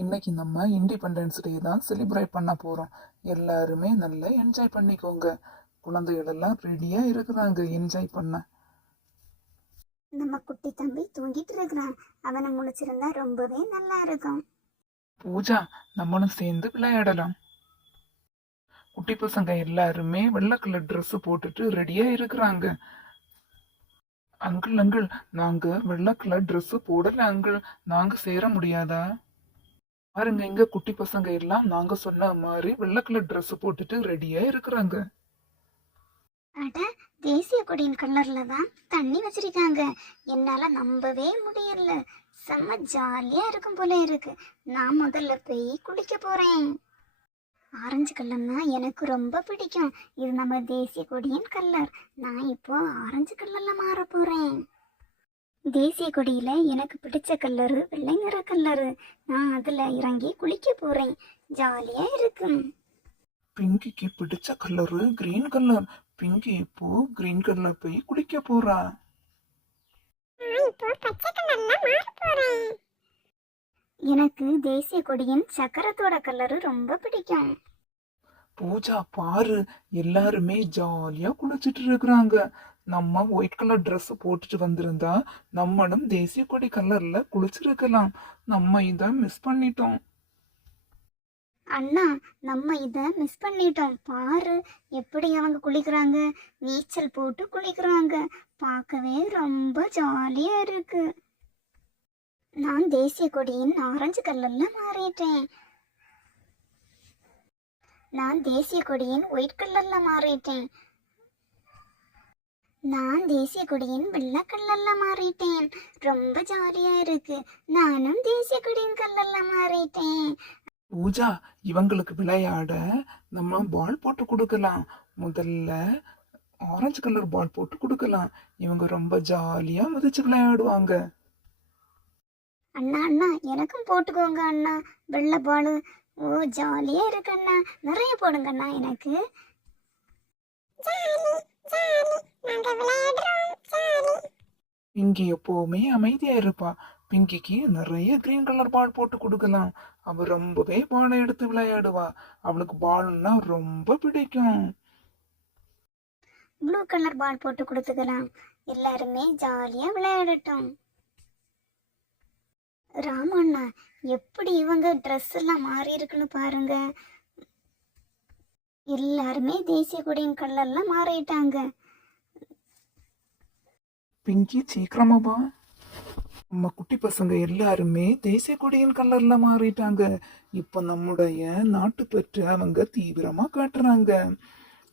இன்னைக்கு நம்ம independence day தான் செலிப்ரேட் பண்ண போறோம். எல்லாருமே நல்லா என்ஜாய் பண்ணிக்கோங்க. குழந்தைகள் எல்லாம் ரெடியா இருக்கிறாங்க என்ஜாய் பண்ண. நம்ம குட்டி தம்பி தூங்கிட்டு இருக்கிறான். அவனை முழிச்சிருந்தா ரொம்பவே நல்லா இருக்கும். பூஜா, நம்மளும் சேர்ந்து விளையாடலாம். குட்டி பசங்க எல்லாருமே வெள்ளை கலர் ட்ரெஸ் போட்டுட்டு ரெடியா இருக்கிறாங்க. அங்கிள் அங்கிள், நாங்க வெள்ளை கலர் ட்ரெஸ் போடல அங்கிள், நாங்க சேர முடியாதா? பாருங்க, இங்க குட்டி பசங்க எல்லாம் நாங்க சொன்ன மாதிரி வெள்ளை கலர் ட்ரெஸ் போட்டுட்டு ரெடியா இருக்கிறாங்க. அட, தேசிய கொடியின் கலர்ல தான் தண்ணி வச்சிருக்காங்க. என்னால நம்பவே முடியல. செம்ம ஜாலியா இருக்கும் போல இருக்கு. நான் முதல்ல போய் குளிக்க போறேன். ஆரஞ்சு கலர்னா எனக்கு ரொம்ப பிடிக்கும். இது நம்ம தேசிய கொடியின் கலர். நான் இப்போ ஆரஞ்சு கலர்ல மாற போறேன். தேசிய கொடியில எனக்கு பிடிச்ச கலரு வெள்ளை நிற கலரு. நான் அதுல இறங்கி குளிக்க போறேன். ஜாலியா இருக்கும். பிங்கிக்கு பிடிச்ச கலரு கிரீன் கலர். பிங்கி இப்போ கிரீன் கலர்ல போய் குளிக்க போறா. எனக்கு தேசிய கொடியின் சக்கரத்தோட கலரு ரொம்ப பிடிக்கும். பூஜா பாரு, எல்லாருமே ஜாலியா குளிச்சிட்டு இருக்கிறாங்க. நம்ம ஒயிட் கலர் ட்ரெஸ் போட்டுட்டு வந்திருந்தா நம்மளும் தேசிய கொடி கலர்ல குளிச்சிருக்கலாம். நம்ம இத மிஸ் பண்ணிட்டோம். அண்ணா, நம்ம இத மிஸ் பண்ணிட்டோம். பாரு எப்படி அவங்க குளிக்கிறாங்க. நீச்சல் போட்டு குளிக்கிறாங்க. பார்க்கவே ரொம்ப ஜாலியா இருக்கு. நான் தேசிய கொடியின் ஆரஞ்சு கலர்ல மாறிட்டேன். நான் தேசிய கொடியின் ஒயிட் கலர்ல மாறிட்டேன். நான் தேசிய கொடியின் வெள்ளை கலர்ல மாறிட்டேன். ரொம்ப ஜாலியா இருக்கு. நானும் தேசிய கொடியின் கலர்ல மாறிட்டேன். பூஜா, இவங்களுக்கு விளையாட நம்ம பால் போட்டு கொடுக்கலாம். முதல்ல ஆரஞ்சு கலர் பால் போட்டு கொடுக்கலாம். இவங்க ரொம்ப ஜாலியா மிதிச்சு விளையாடுவாங்க. அண்ணா அண்ணா, எனக்கும் போட்டுக்கோங்க அண்ணா. வெள்ளை பால். ஓ, ஜாலியா இருக்கு அண்ணா. நிறைய போடுங்க அண்ணா எனக்கு. பிங்கி எப்பவுமே அமைதியா இருப்பா. பிங்கிக்கு நிறைய கிரீன் கலர் பால் போட்டு கொடுக்கலாம். அவ ரொம்பவே பாலை எடுத்து விளையாடுவா. அவளுக்கு பால்னா ரொம்ப பிடிக்கும். ப்ளூ கலர் பால் போட்டு கொடுத்துக்கலாம். எல்லாருமே ஜாலியா விளையாடட்டும். ராமண்ணா, எப்படி இவங்க ட்ரெஸ் எல்லாம் மாறி இருக்குன்னு பாருங்க. எல்லாருமே தேசிய கொடியின் கலர்ல மாறிட்டாங்க. பிங்கி சீக்கிரமா வா. நம்ம குட்டி பசங்க எல்லாருமே தேசிய கொடியின் கலர்ல மாறிட்டாங்க. இப்ப நம்முடைய நாட்டு பற்று அவங்க தீவிரமா காட்டுறாங்க.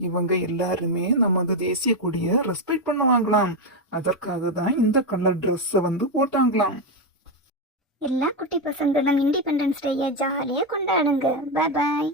இவங்க எல்லாருமே நமது தேசிய கொடியை ரெஸ்பெக்ட் பண்ணுவாங்களாம். அதற்காக தான் இந்த கலர் ட்ரெஸ் போட்டாங்களாம். எல்லா குட்டி பசங்களும் இண்டிபெண்டன்ஸ் டேயை ஜாலியா கொண்டாடுங்க. பாய் பாய்.